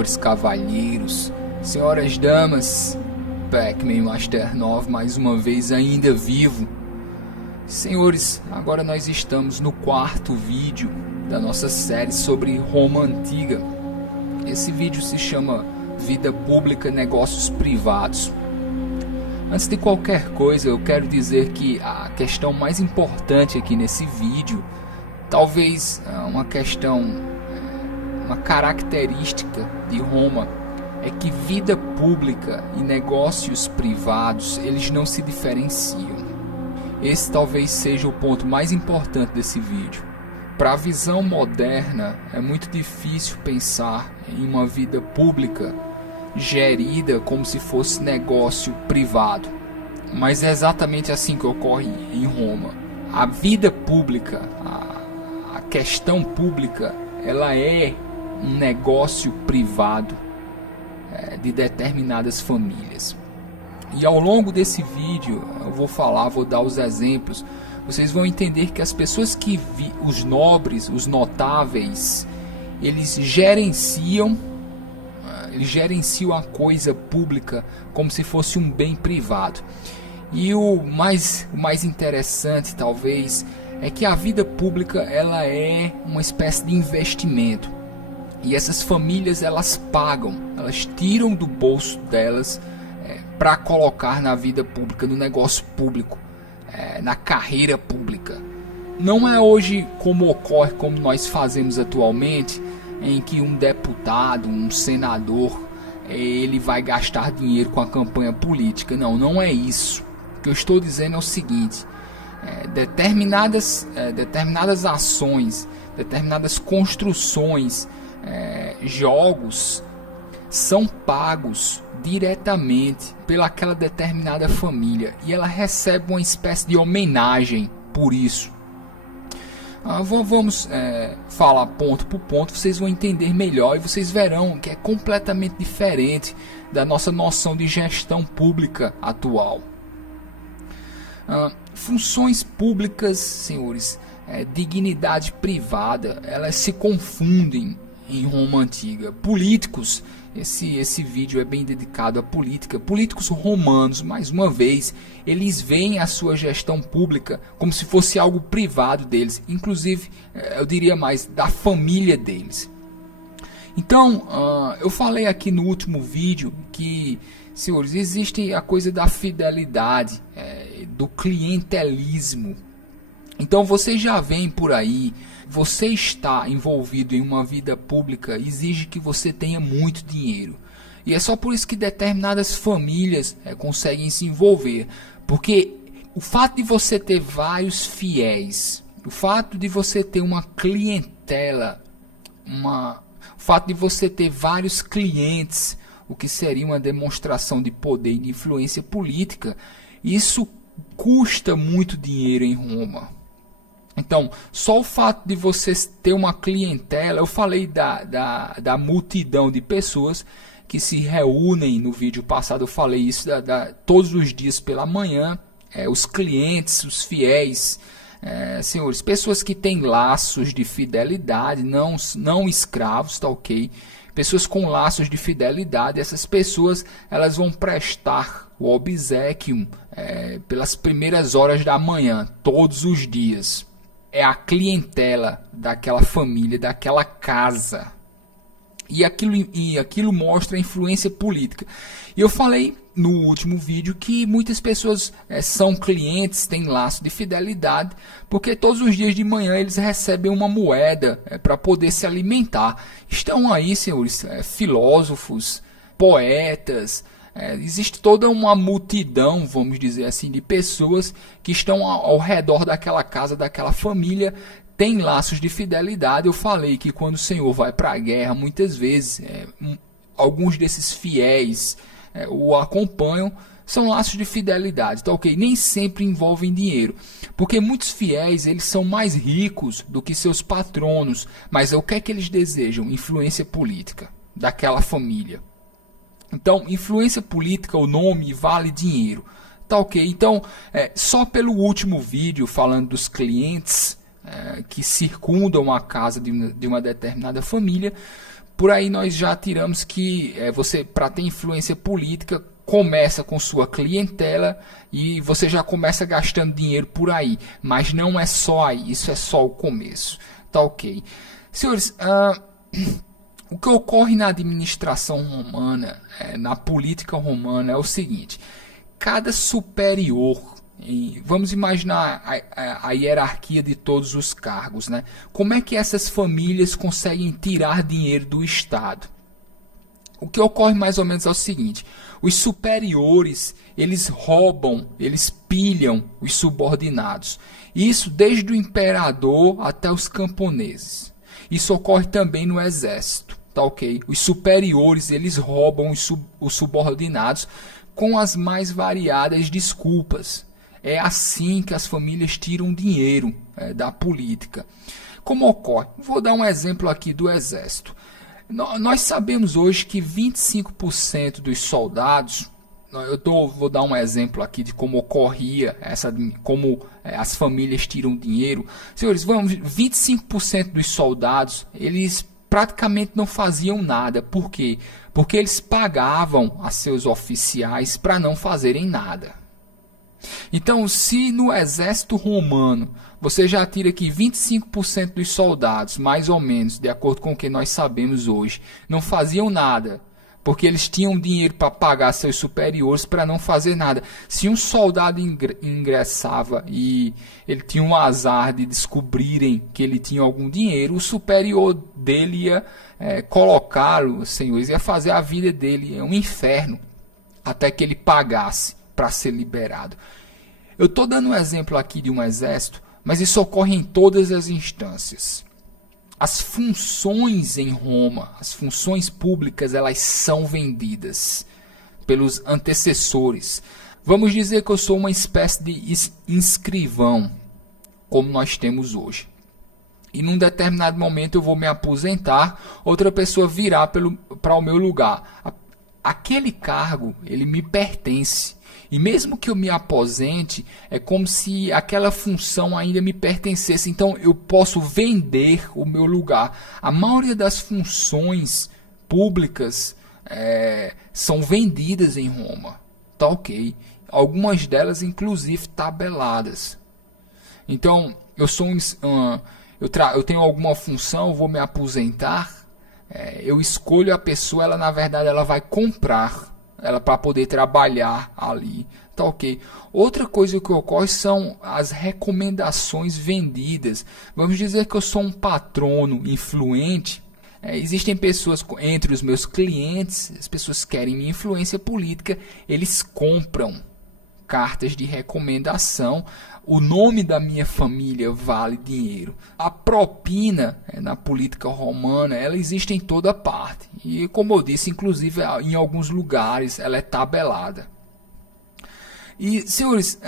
senhores cavalheiros, senhoras damas, Pac-Man Master 9 mais uma vez ainda vivo. Senhores, agora nós estamos no quarto vídeo da nossa série sobre Roma Antiga. Esse vídeo se chama Vida Pública, Negócios Privados. Antes de qualquer coisa, eu quero dizer que a questão mais importante aqui nesse vídeo, talvez uma característica de Roma, é que vida pública e negócios privados, eles não se diferenciam. Esse talvez seja o ponto mais importante desse vídeo. Para a visão moderna, é muito difícil pensar em uma vida pública gerida como se fosse negócio privado. Mas é exatamente assim que ocorre em Roma. A vida pública, a questão pública, ela é um negócio privado de determinadas famílias. E ao longo desse vídeo eu vou dar os exemplos. Vocês vão entender que as pessoas os nobres, os notáveis, eles gerenciam a coisa pública como se fosse um bem privado. E o mais interessante talvez é que a vida pública ela é uma espécie de investimento. E essas famílias elas pagam, elas tiram do bolso delas para colocar na vida pública, no negócio público, na carreira pública. Não é hoje como ocorre, como nós fazemos atualmente, em que um deputado, um senador, ele vai gastar dinheiro com a campanha política. Não é isso. O que eu estou dizendo é o seguinte: determinadas ações, determinadas construções, jogos são pagos diretamente pelaquela determinada família e ela recebe uma espécie de homenagem por isso. Vamos falar ponto por ponto, vocês vão entender melhor e vocês verão que é completamente diferente da nossa noção de gestão pública atual. Funções públicas, senhores, dignidade privada, elas se confundem em Roma Antiga. Políticos, esse vídeo é bem dedicado à política. Políticos romanos, mais uma vez, eles veem a sua gestão pública como se fosse algo privado deles, inclusive, eu diria mais, da família deles. Então, eu falei aqui no último vídeo que, senhores, existe a coisa da fidelidade, do clientelismo. Então você já vem por aí, você está envolvido em uma vida pública, exige que você tenha muito dinheiro. E é só por isso que determinadas famílias conseguem se envolver. Porque o fato de você ter vários fiéis, o fato de você ter uma clientela, o fato de você ter vários clientes, o que seria uma demonstração de poder e de influência política, isso custa muito dinheiro em Roma. Então, só o fato de você ter uma clientela, eu falei da multidão de pessoas que se reúnem no vídeo passado, eu falei isso todos os dias pela manhã, os clientes, os fiéis, senhores, pessoas que têm laços de fidelidade, não escravos, tá ok? Pessoas com laços de fidelidade, essas pessoas elas vão prestar o obséquio pelas primeiras horas da manhã, todos os dias. É a clientela daquela família, daquela casa. E aquilo mostra a influência política. E eu falei no último vídeo que muitas pessoas são clientes, têm laço de fidelidade, porque todos os dias de manhã eles recebem uma moeda para poder se alimentar. Estão aí, senhores, filósofos, poetas, existe toda uma multidão, vamos dizer assim, de pessoas que estão ao redor daquela casa, daquela família, tem laços de fidelidade. Eu falei que quando o Senhor vai para a guerra, muitas vezes, alguns desses fiéis o acompanham, são laços de fidelidade, tá ok? Nem sempre envolvem dinheiro, porque muitos fiéis, eles são mais ricos do que seus patronos, mas o que é que eles desejam? Influência política daquela família. Então, influência política, o nome vale dinheiro. Tá ok? Então, só pelo último vídeo falando dos clientes que circundam a casa de uma determinada família, Por aí nós já tiramos que você, para ter influência política, começa com sua clientela e você já começa gastando dinheiro por aí. Mas não é só aí, isso é só o começo. Tá ok. Senhores, o que ocorre na administração romana, na política romana, é o seguinte: cada superior, vamos imaginar a hierarquia de todos os cargos, né? Como é que essas famílias conseguem tirar dinheiro do Estado? O que ocorre mais ou menos é o seguinte: os superiores, eles roubam, eles pilham os subordinados. Isso desde o imperador até os camponeses. Isso ocorre também no exército, tá ok? Os superiores, eles roubam os subordinados com as mais variadas desculpas. É assim que as famílias tiram dinheiro da política. Como ocorre? Vou dar um exemplo aqui do exército. Nós sabemos hoje que 25% dos soldados, vou dar um exemplo aqui de como ocorria, como as famílias tiram dinheiro. Senhores, 25% dos soldados, eles praticamente não faziam nada. Por quê? Porque eles pagavam a seus oficiais para não fazerem nada. Então, se no exército romano você já tira que 25% dos soldados, mais ou menos, de acordo com o que nós sabemos hoje, não faziam nada, porque eles tinham dinheiro para pagar seus superiores para não fazer nada. Se um soldado ingressava e ele tinha um azar de descobrirem que ele tinha algum dinheiro, o superior dele ia colocá-lo, senhores, ia fazer a vida dele um inferno, até que ele pagasse para ser liberado. Eu estou dando um exemplo aqui de um exército, mas isso ocorre em todas as instâncias. As funções em Roma, as funções públicas, elas são vendidas pelos antecessores. Vamos dizer que eu sou uma espécie de escrivão, como nós temos hoje. E num determinado momento eu vou me aposentar, outra pessoa virá para o meu lugar. Aquele cargo, ele me pertence. E mesmo que eu me aposente, é como se aquela função ainda me pertencesse. Então eu posso vender o meu lugar. A maioria das funções públicas são vendidas em Roma. Tá ok. Algumas delas, inclusive, tabeladas. Então, eu tenho alguma função, eu vou me aposentar. Eu escolho a pessoa, ela na verdade ela vai comprar ela para poder trabalhar ali, tá ok? Outra coisa que ocorre são as recomendações vendidas. Vamos dizer que eu sou um patrono influente. Existem pessoas entre os meus clientes, as pessoas que querem minha influência política, eles compram cartas de recomendação. O nome da minha família vale dinheiro. A propina na política romana, ela existe em toda parte. E como eu disse, inclusive em alguns lugares ela é tabelada. E, senhores,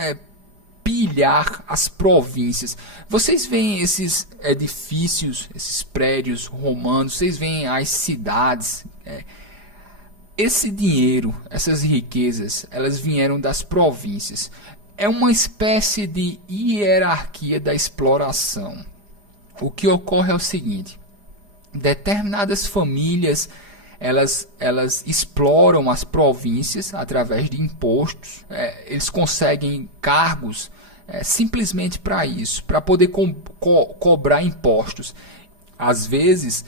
pilhar as províncias. Vocês veem esses edifícios, esses prédios romanos, vocês veem as cidades. Esse dinheiro, essas riquezas, elas vieram das províncias. É uma espécie de hierarquia da exploração. O que ocorre é o seguinte: determinadas famílias elas exploram as províncias através de impostos. Eles conseguem cargos simplesmente para isso, para poder cobrar impostos. Às vezes,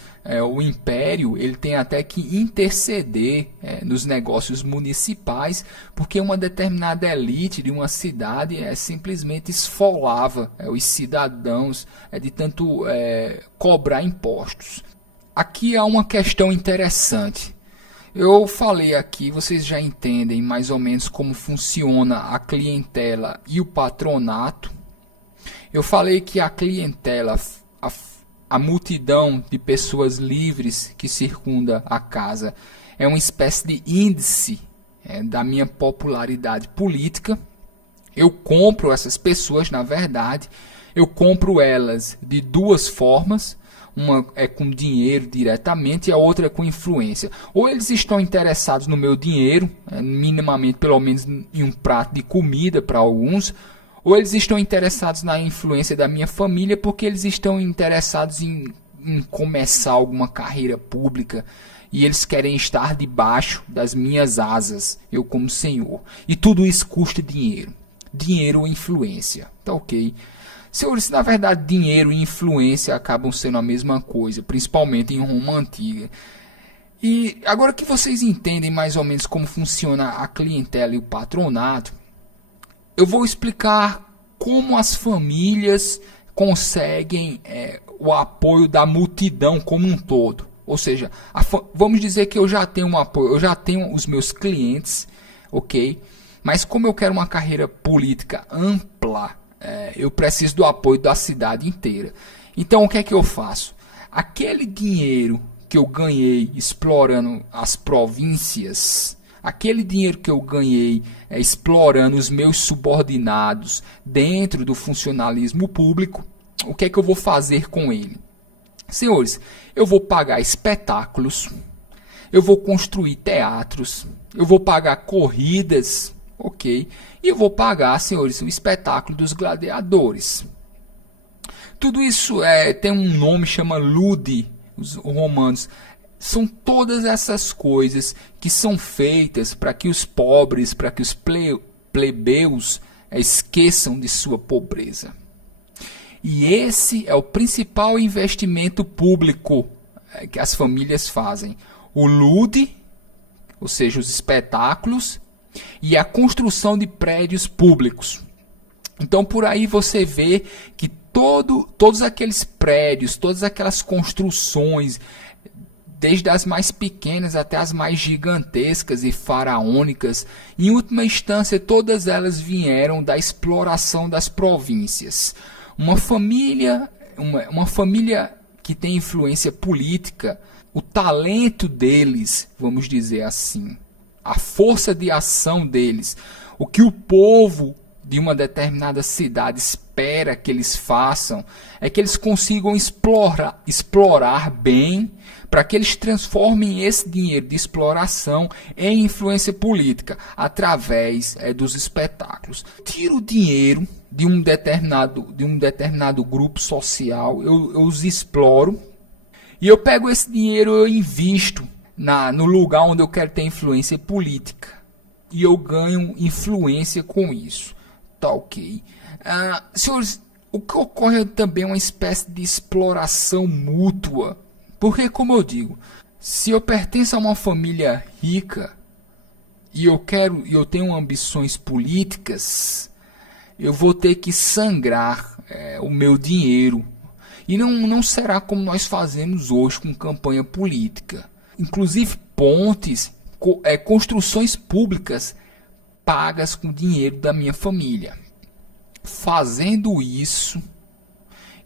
o império ele tem até que interceder nos negócios municipais, porque uma determinada elite de uma cidade simplesmente esfolava os cidadãos de tanto cobrar impostos. Aqui há uma questão interessante. Eu falei aqui, vocês já entendem mais ou menos como funciona a clientela e o patronato. Eu falei que a clientela, a multidão de pessoas livres que circunda a casa, é uma espécie de índice da minha popularidade política. Eu compro essas pessoas, na verdade, eu compro elas de duas formas. Uma é com dinheiro diretamente e a outra é com influência. Ou eles estão interessados no meu dinheiro, minimamente pelo menos em um prato de comida para alguns, ou eles estão interessados na influência da minha família porque eles estão interessados em em começar alguma carreira pública e eles querem estar debaixo das minhas asas, eu como senhor. E tudo isso custa dinheiro. Dinheiro ou influência, tá ok? Senhores, na verdade, dinheiro e influência acabam sendo a mesma coisa, principalmente em Roma Antiga. E agora que vocês entendem mais ou menos como funciona a clientela e o patronato, eu vou explicar como as famílias conseguem o apoio da multidão como um todo. Ou seja, vamos dizer que eu já tenho um apoio, eu já tenho os meus clientes, ok? Mas como eu quero uma carreira política ampla, eu preciso do apoio da cidade inteira. Então o que é que eu faço? Aquele dinheiro que eu ganhei explorando as províncias, aquele dinheiro que eu ganhei explorando os meus subordinados dentro do funcionalismo público, o que é que eu vou fazer com ele? Senhores, eu vou pagar espetáculos, eu vou construir teatros, eu vou pagar corridas, ok? E eu vou pagar, senhores, o espetáculo dos gladiadores. Tudo isso tem um nome, chama ludi, os romanos. São todas essas coisas que são feitas para que os pobres, para que os plebeus esqueçam de sua pobreza. E esse é o principal investimento público que as famílias fazem. O lude, ou seja, os espetáculos, e a construção de prédios públicos. Então por aí você vê que todos aqueles prédios, todas aquelas construções, desde as mais pequenas até as mais gigantescas e faraônicas, em última instância todas elas vieram da exploração das províncias. Uma família que tem influência política, o talento deles, vamos dizer assim, a força de ação deles, o que o povo de uma determinada cidade espera que eles façam, é que eles consigam explorar bem, para que eles transformem esse dinheiro de exploração em influência política, através dos espetáculos. Tiro o dinheiro de um determinado grupo social, eu os exploro, e eu pego esse dinheiro e eu invisto no lugar onde eu quero ter influência política. E eu ganho influência com isso. Tá ok. Senhores, o que ocorre também é uma espécie de exploração mútua. Porque, como eu digo, se eu pertenço a uma família rica e eu tenho ambições políticas, eu vou ter que sangrar o meu dinheiro. E não será como nós fazemos hoje com campanha política. Inclusive pontes, construções públicas pagas com dinheiro da minha família. Fazendo isso,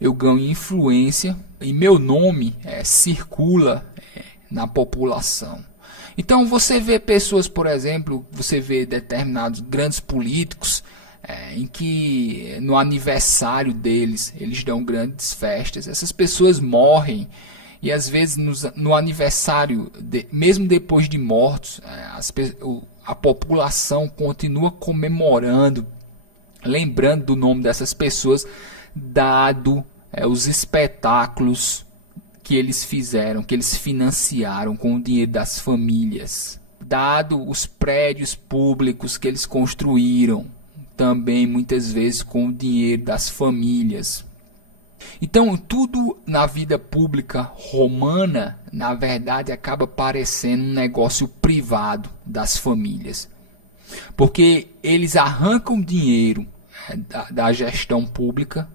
eu ganho influência e meu nome circula na população. Então você vê pessoas, por exemplo, você vê determinados grandes políticos em que no aniversário deles eles dão grandes festas. Essas pessoas morrem e às vezes no aniversário, mesmo depois de mortos, a população continua comemorando, lembrando do nome dessas pessoas, dado os espetáculos que eles fizeram, que eles financiaram com o dinheiro das famílias, dado os prédios públicos que eles construíram, também muitas vezes com o dinheiro das famílias. Então tudo na vida pública romana, na verdade, acaba parecendo um negócio privado das famílias, porque eles arrancam dinheiro da gestão pública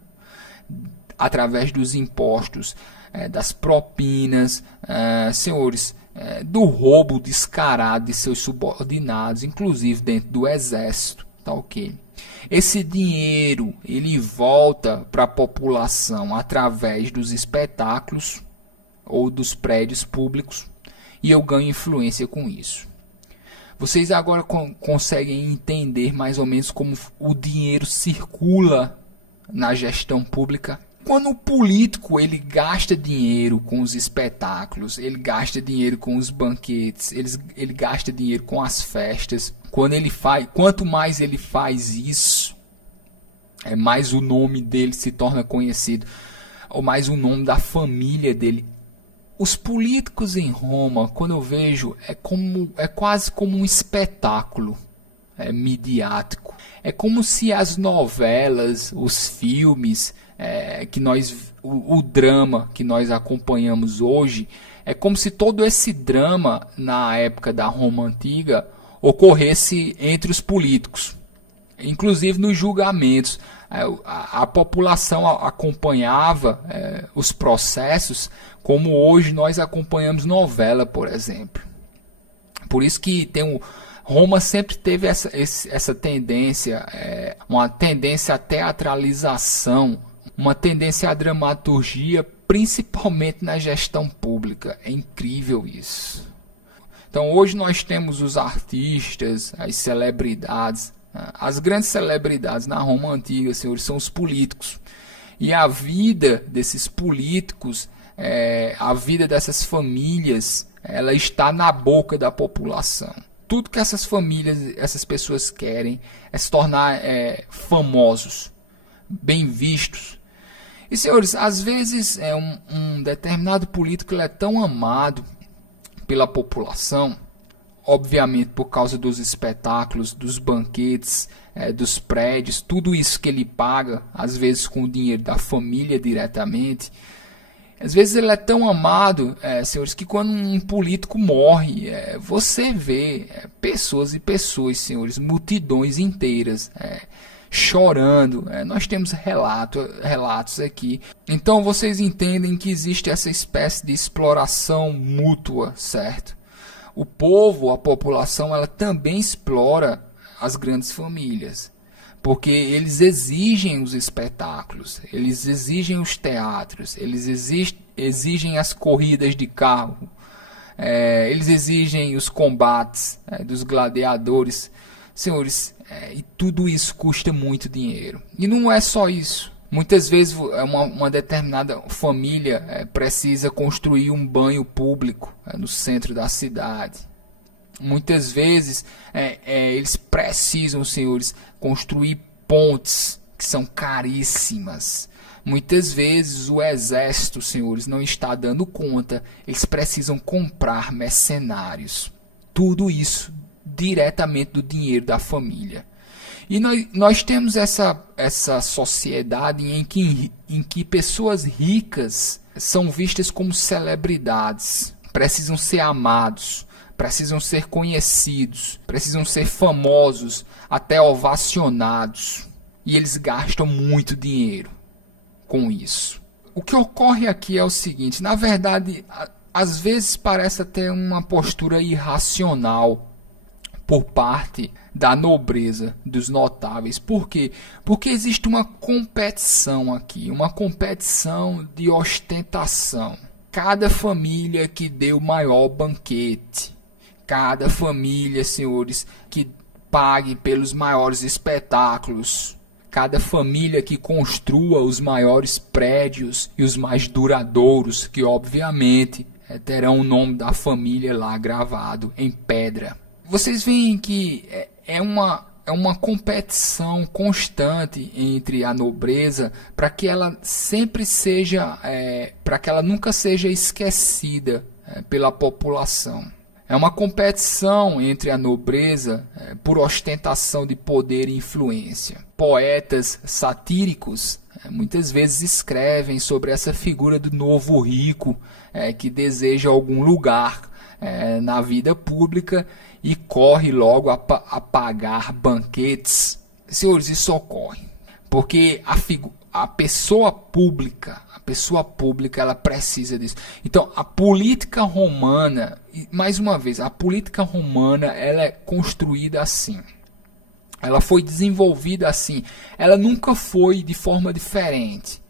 através dos impostos, das propinas, senhores, do roubo descarado de seus subordinados, inclusive dentro do exército, tá ok? Esse dinheiro ele volta para a população através dos espetáculos ou dos prédios públicos e eu ganho influência com isso. Vocês agora conseguem entender mais ou menos como o dinheiro circula na gestão pública? Quando o político ele gasta dinheiro com os espetáculos, ele gasta dinheiro com os banquetes, ele gasta dinheiro com as festas. Quanto mais ele faz isso, mais o nome dele se torna conhecido. ou mais o nome da família dele. Os políticos em Roma, quando eu vejo, é quase como um espetáculo midiático. É como se as novelas, os filmes, o drama que nós acompanhamos hoje, é como se todo esse drama na época da Roma Antiga ocorresse entre os políticos. Inclusive nos julgamentos, a população acompanhava os processos como hoje nós acompanhamos novela, por exemplo. Por isso que Roma sempre teve essa tendência, uma tendência à teatralização, uma tendência à dramaturgia, principalmente na gestão pública. É incrível isso. Então hoje nós temos os artistas, as celebridades. As grandes celebridades na Roma Antiga, senhores, são os políticos. E a vida desses políticos, a vida dessas famílias, ela está na boca da população. Tudo que essas famílias, essas pessoas querem é se tornar famosos, bem vistos. E, senhores, às vezes um determinado político ele é tão amado pela população, obviamente por causa dos espetáculos, dos banquetes, dos prédios, tudo isso que ele paga, às vezes com o dinheiro da família diretamente. Às vezes ele é tão amado, senhores, que quando um político morre, você vê pessoas e pessoas, senhores, multidões inteiras chorando. Nós temos relatos aqui. Então vocês entendem que existe essa espécie de exploração mútua, certo? O povo, a população, ela também explora as grandes famílias, porque eles exigem os espetáculos, eles exigem os teatros, eles exigem as corridas de carro, eles exigem os combates dos gladiadores. Senhores, e tudo isso custa muito dinheiro. E não é só isso. Muitas vezes uma determinada família precisa construir um banho público no centro da cidade. Muitas vezes eles precisam, senhores, construir pontes que são caríssimas. Muitas vezes o exército, senhores, não está dando conta. Eles precisam comprar mercenários. Tudo isso diretamente do dinheiro da família. E nós temos essa sociedade em que pessoas ricas são vistas como celebridades, precisam ser amados, precisam ser conhecidos, precisam ser famosos, até ovacionados. E eles gastam muito dinheiro com isso. O que ocorre aqui é o seguinte, na verdade, às vezes parece até uma postura irracional por parte da nobreza, dos notáveis. Por quê? Porque existe uma competição aqui, uma competição de ostentação. Cada família que dê o maior banquete, cada família, senhores, que pague pelos maiores espetáculos, cada família que construa os maiores prédios e os mais duradouros, que obviamente terão o nome da família lá gravado em pedra. Vocês veem que é uma competição constante entre a nobreza para que ela sempre seja, para que ela nunca seja esquecida pela população. É uma competição entre a nobreza por ostentação de poder e influência. Poetas satíricos muitas vezes escrevem sobre essa figura do novo rico que deseja algum lugar na vida pública e corre logo a pagar banquetes. Senhores, isso ocorre porque a pessoa pública, ela precisa disso. Então, a política romana, mais uma vez, a política romana, ela é construída assim. Ela foi desenvolvida assim. Ela nunca foi de forma diferente.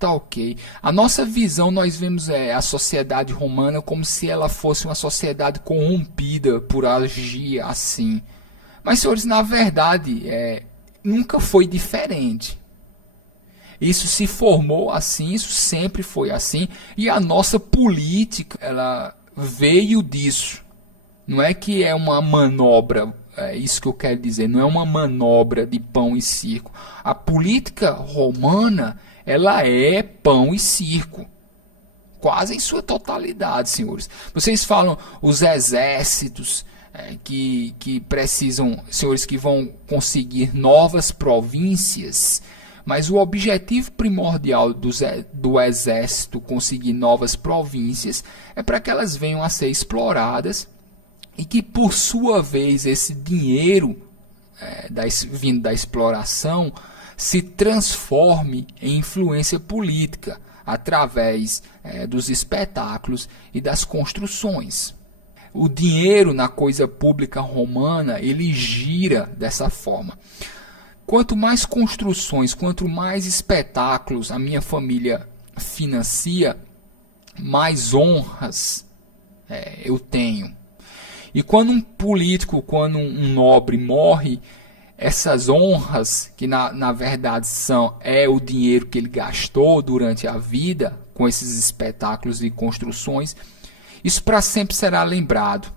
Tá ok. A nossa visão, nós vemos a sociedade romana como se ela fosse uma sociedade corrompida por agir assim. Mas, senhores, na verdade, nunca foi diferente. Isso se formou assim, isso sempre foi assim. E a nossa política, ela veio disso. Não é que é uma manobra é isso que eu quero dizer, não é uma manobra de pão e circo. A política romana, ela é pão e circo, quase em sua totalidade, senhores. Vocês falam os exércitos que precisam, senhores, que vão conseguir novas províncias, mas o objetivo primordial do exército conseguir novas províncias é para que elas venham a ser exploradas e que, por sua vez, esse dinheiro vindo da exploração se transforme em influência política através dos espetáculos e das construções. O dinheiro na coisa pública romana, ele gira dessa forma. Quanto mais construções, quanto mais espetáculos a minha família financia, mais honras eu tenho. E quando um político, quando um nobre morre, essas honras, que na verdade é o dinheiro que ele gastou durante a vida com esses espetáculos e construções, isso para sempre será lembrado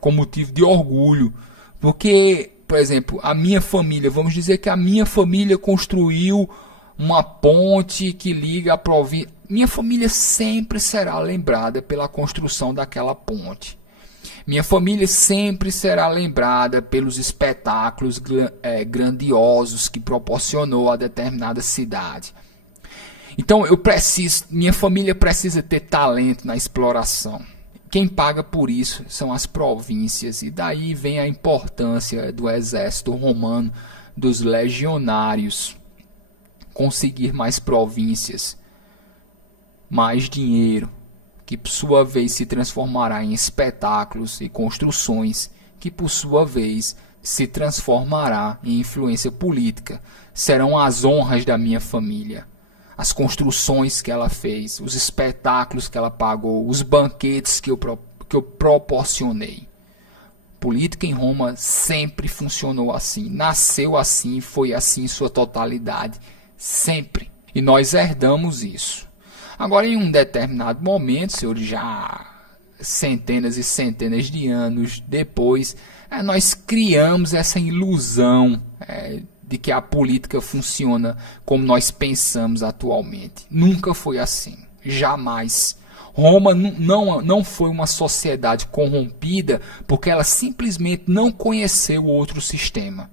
com motivo de orgulho. Porque, por exemplo, a minha família, vamos dizer que a minha família construiu uma ponte que liga a província. Minha família sempre será lembrada pela construção daquela ponte. Minha família sempre será lembrada pelos espetáculos grandiosos que proporcionou a determinada cidade. Então minha família precisa ter talento na exploração. Quem paga por isso são as províncias, e daí vem a importância do exército romano, dos legionários, conseguir mais províncias, mais dinheiro, que por sua vez se transformará em espetáculos e construções, que por sua vez se transformará em influência política. Serão as honras da minha família, as construções que ela fez, os espetáculos que ela pagou, os banquetes que eu proporcionei. Política em Roma sempre funcionou assim, nasceu assim, foi assim em sua totalidade, sempre. E nós herdamos isso. Agora, em um determinado momento, senhores, já centenas e centenas de anos depois, nós criamos essa ilusão de que a política funciona como nós pensamos atualmente. Nunca foi assim, jamais. Roma não foi uma sociedade corrompida porque ela simplesmente não conheceu outro sistema.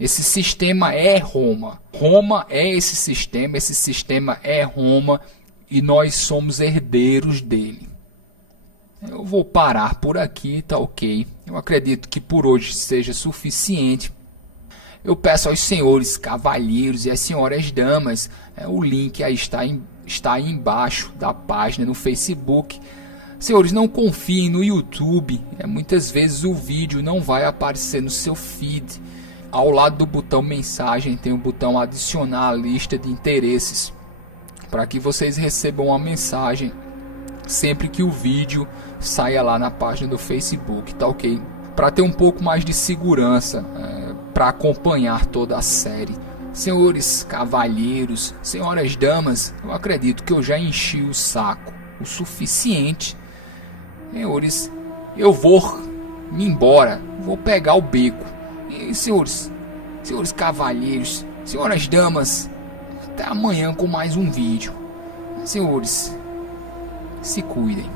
Esse sistema é Roma. Roma é esse sistema é Roma, e nós somos herdeiros dele. Eu vou parar por aqui, tá ok? Eu acredito que por hoje seja suficiente. Eu peço aos senhores cavalheiros e às senhoras damas, o link aí está aí embaixo da página no Facebook. Senhores, não confiem no YouTube. Muitas vezes o vídeo não vai aparecer no seu feed. Ao lado do botão mensagem tem o botão adicionar à lista de interesses, para que vocês recebam uma mensagem sempre que o vídeo saia lá na página do Facebook, tá ok? Para ter um pouco mais de segurança, para acompanhar toda a série. Senhores cavalheiros, senhoras damas, eu acredito que eu já enchi o saco o suficiente. Senhores, eu vou me embora, vou pegar o beco. E senhores cavalheiros, senhoras damas, até amanhã com mais um vídeo. Senhores, se cuidem.